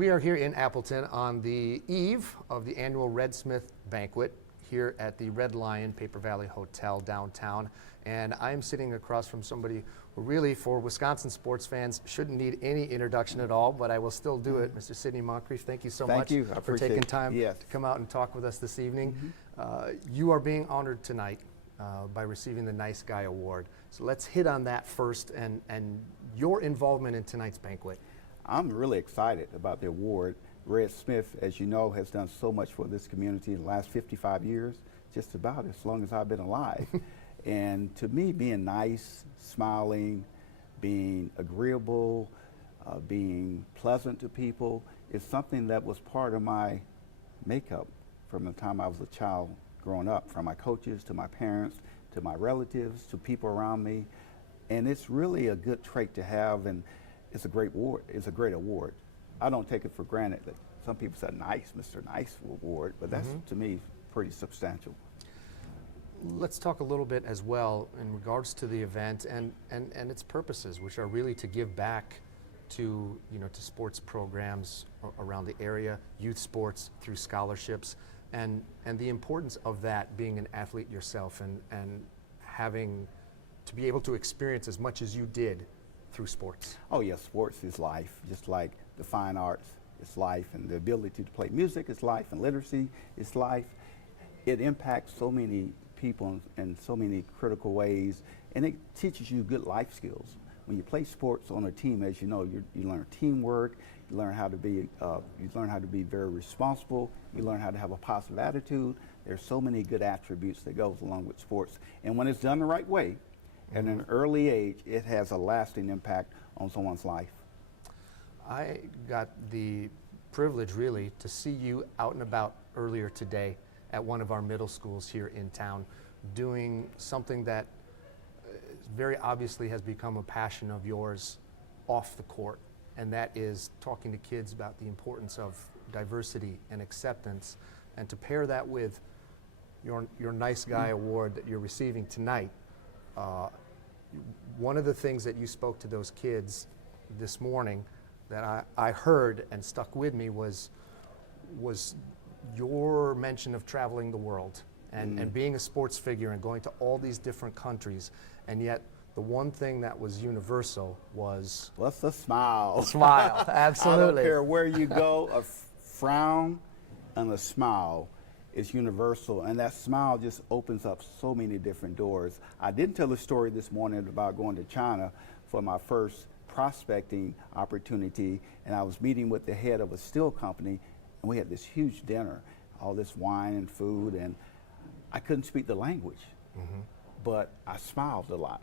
We are here in Appleton on the eve of the annual Red Smith Banquet here at the Red Lion Paper Valley Hotel downtown. And I'm sitting across from somebody who really, for Wisconsin sports fans, shouldn't need any introduction at all, but I will still do it. Mr. Sidney Moncrief, thank you so much for taking time to come out and talk with us this evening. You are being honored tonight by receiving the Nice Guy Award. So let's hit on that first and your involvement in tonight's banquet. I'm really excited about the award. Red Smith, as you know, has done so much for this community in the last 55 years, just about as long as I've been alive. And to me, being nice, smiling, being agreeable, being pleasant to people is something that was part of my makeup from the time I was a child growing up, from my coaches to my parents to my relatives to people around me. And it's really a good trait to have, and it's a great award. It's a great award. I don't take it for granted that some people say nice, Mr. Nice award, but that's to me pretty substantial. Let's talk a little bit as well in regards to the event and its purposes, which are really to give back to, to sports programs around the area, youth sports through scholarships, and the importance of that, being an athlete yourself and having to be able to experience as much as you did through sports. Oh yes, sports is life, just like the fine arts is life, and the ability to play music is life, and literacy is life. It impacts so many people in so many critical ways, and it teaches you good life skills. When you play sports on a team, as you know, you learn teamwork, you learn how to be very responsible, you learn how to have a positive attitude. There's so many good attributes that goes along with sports, and when it's done the right way, at an early age, it has a lasting impact on someone's life. I got the privilege, really, to see you out and about earlier today at one of our middle schools here in town, doing something that very obviously has become a passion of yours off the court, and that is talking to kids about the importance of diversity and acceptance, and to pair that with your Nice Guy Award that you're receiving tonight. One of the things that you spoke to those kids this morning that I heard and stuck with me was your mention of traveling the world and being a sports figure and going to all these different countries, and yet the one thing that was universal was... What's the smile? Smile, absolutely. I don't care where you go, a frown and a smile is universal, and that smile just opens up so many different doors. I didn't tell the story this morning about going to China for my first prospecting opportunity, and I was meeting with the head of a steel company, and we had this huge dinner, all this wine and food, and I couldn't speak the language, but I smiled a lot,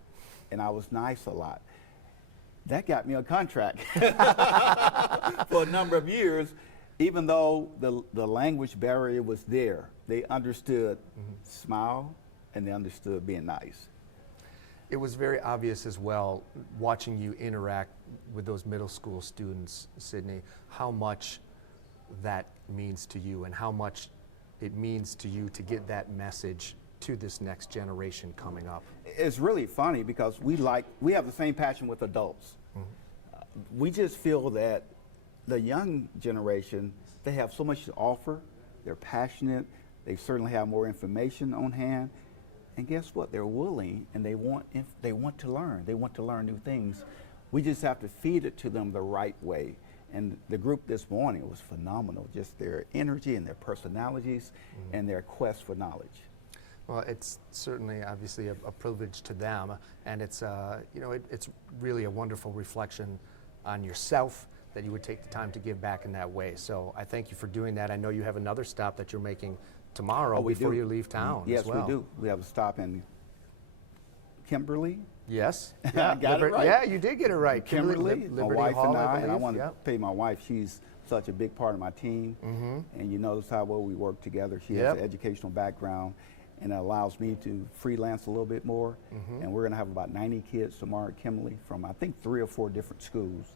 and I was nice a lot. That got me a contract for a number of years. Even though the language barrier was there, they understood smile and they understood being nice. It was very obvious as well, watching you interact with those middle school students, Sidney, how much that means to you and how much it means to you to get that message to this next generation coming up. It's really funny because we have the same passion with adults. We just feel that the young generation, they have so much to offer, they're passionate, they certainly have more information on hand, and guess what? They're willing and they want to learn new things. We just have to feed it to them the right way. And the group this morning was phenomenal, just their energy and their personalities and their quest for knowledge. Well, it's certainly obviously a privilege to them, and it's it's really a wonderful reflection on yourself that you would take the time to give back in that way. So I thank you for doing that. I know you have another stop that you're making tomorrow before you leave town. Yes, as well. we do. We have a stop in Kimberly. Yes. Yeah, got it right. Yeah, you did get it right. Kimberly, my wife Hall, and I want to pay my wife. She's such a big part of my team, and you notice how well we work together. She has an educational background, and it allows me to freelance a little bit more. And we're going to have about 90 kids tomorrow at Kimberly from, I think, 3 or 4 different schools.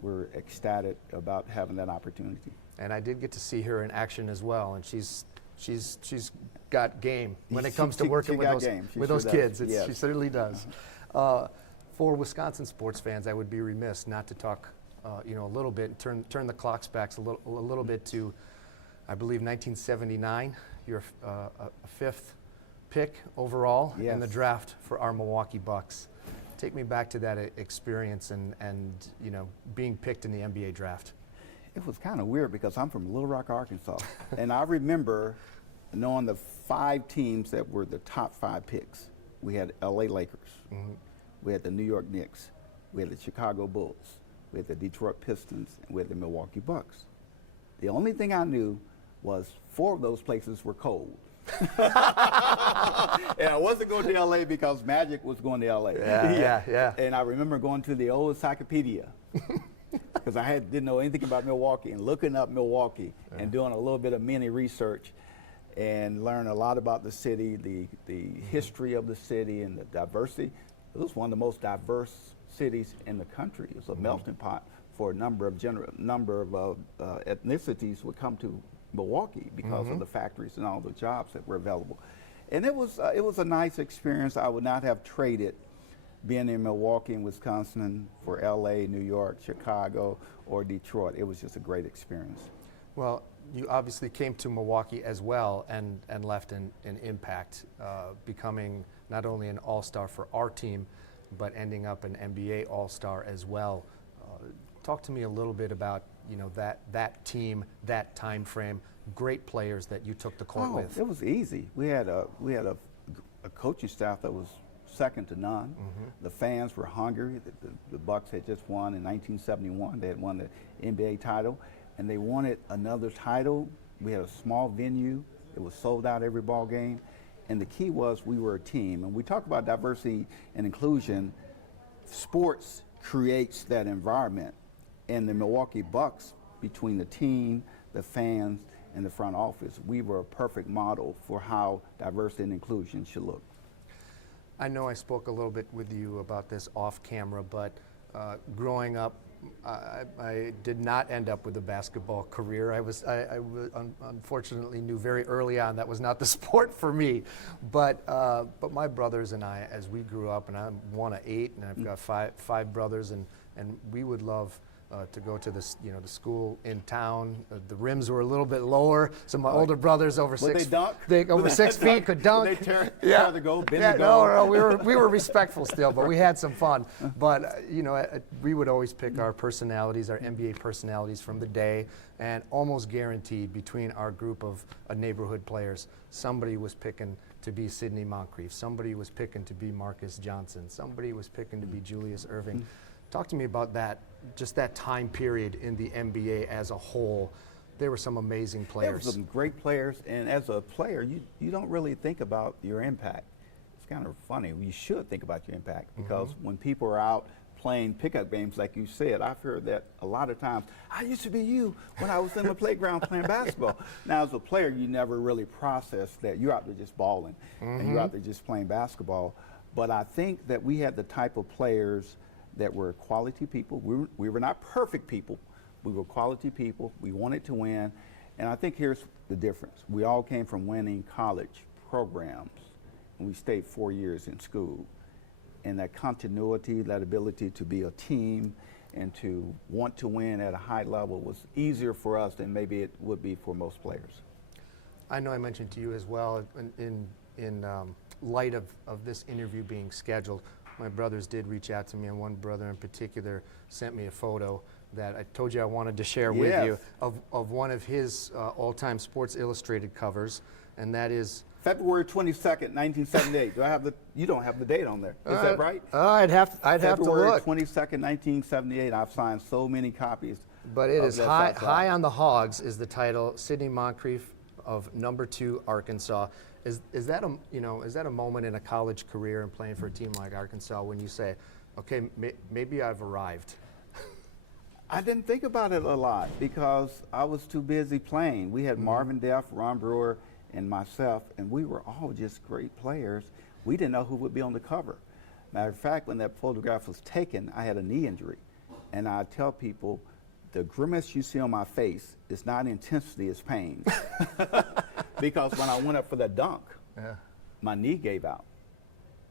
We're ecstatic about having that opportunity. And I did get to see her in action as well, and she's got game when it comes to working with those kids. Yes. She certainly does. For Wisconsin sports fans, I would be remiss not to talk a little bit, turn the clocks back a little bit to, I believe, 1979. You're a fifth pick overall in the draft for our Milwaukee Bucks. Take me back to that experience and being picked in the NBA draft. It was kind of weird because I'm from Little Rock, Arkansas, and I remember knowing the 5 teams that were the top 5 picks. We had LA Lakers, we had the New York Knicks, we had the Chicago Bulls, we had the Detroit Pistons, and we had the Milwaukee Bucks. The only thing I knew was 4 of those places were cold. And I wasn't going to LA because Magic was going to LA. Yeah. And I remember going to the old encyclopedia because I didn't know anything about Milwaukee, and looking up Milwaukee and doing a little bit of mini research and learn a lot about the city, the history of the city and the diversity. It was one of the most diverse cities in the country. It was a melting pot for a number of ethnicities would come to Milwaukee because of the factories and all the jobs that were available. And it was a nice experience. I would not have traded being in Milwaukee and Wisconsin for LA, New York, Chicago, or Detroit. It was just a great experience. Well, you obviously came to Milwaukee as well and left an impact, becoming not only an all-star for our team, but ending up an NBA all-star as well. Talk to me a little bit about that team, that time frame, great players that you took the court with. It was easy. We had a coaching staff that was second to none. The fans were hungry. The Bucks had just won in 1971. They had won the NBA title, and they wanted another title. We had a small venue. It was sold out every ball game. And the key was we were a team. And we talk about diversity and inclusion. Sports creates that environment. And the Milwaukee Bucks, between the team, the fans, and the front office, we were a perfect model for how diversity and inclusion should look. I know I spoke a little bit with you about this off camera, but growing up, I did not end up with a basketball career. I unfortunately knew very early on that was not the sport for me. But my brothers and I, as we grew up, and I'm one of 8, and I've got five brothers, and we would love to go to the school in town. The rims were a little bit lower, so my older brothers over Would 6 they dunk? over 6 feet could dunk. Would they tear the goal, bend the No, goal? we were respectful still, but we had some fun. But we would always pick our personalities, our NBA personalities from the day, and almost guaranteed between our group of neighborhood players, somebody was picking to be Sidney Moncrief, somebody was picking to be Marcus Johnson, somebody was picking to be Julius Erving. Talk to me about that, just that time period in the NBA as a whole. There were some amazing players. There were some great players, and as a player, you don't really think about your impact. It's kind of funny. You should think about your impact because when people are out playing pickup games, like you said, I've heard that a lot of times. I used to be you when I was in the playground playing basketball. Now, as a player, you never really process that. You're out there just balling, and you're out there just playing basketball. But I think that we had the type of players that were quality people. We were not perfect people. We were quality people. We wanted to win. And I think here's the difference. We all came from winning college programs, and we stayed 4 years in school. And that continuity, that ability to be a team and to want to win at a high level was easier for us than maybe it would be for most players. I know I mentioned to you as well in light of this interview being scheduled, my brothers did reach out to me, and one brother in particular sent me a photo that I told you I wanted to share with you of one of his all-time Sports Illustrated covers, and that is February 22nd, 1978. You don't have the date on there. Is that right? I'd have to look. February 22nd, 1978. I've signed so many copies. But it is high on the Hogs is the title. Sidney Moncrief of number 2 Arkansas. Is that a moment in a college career and playing for a team like Arkansas when you say, okay, maybe I've arrived? I didn't think about it a lot because I was too busy playing. We had Marvin Deff, Ron Brewer, and myself, and we were all just great players. We didn't know who would be on the cover. Matter of fact, when that photograph was taken, I had a knee injury. And I tell people, the grimace you see on my face is not intensity, it's pain. Because when I went up for that dunk, my knee gave out.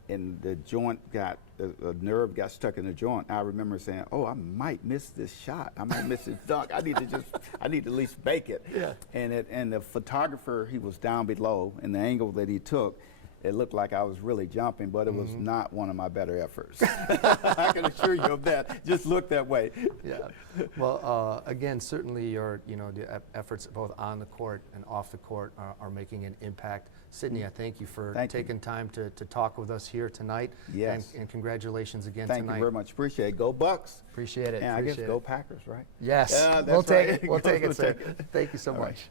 and the joint got, a nerve got stuck in the joint. I remember saying, oh, I might miss this shot. I might miss this dunk. I need to at least make it. Yeah. And the photographer, he was down below, and the angle that he took, it looked like I was really jumping, but it was not one of my better efforts. I can assure you of that. Just looked that way. Yeah. Well, again, certainly your, the efforts both on the court and off the court are making an impact. Sidney, I thank you for taking time to talk with us here tonight. Yes. And congratulations again Thank tonight. you very much. Appreciate it. Go Bucks. Appreciate it. And Appreciate I guess go Packers, right? Yes. Yeah, we'll that's take right. it. We'll take it, We'll sir. take it. Thank you so All much. right.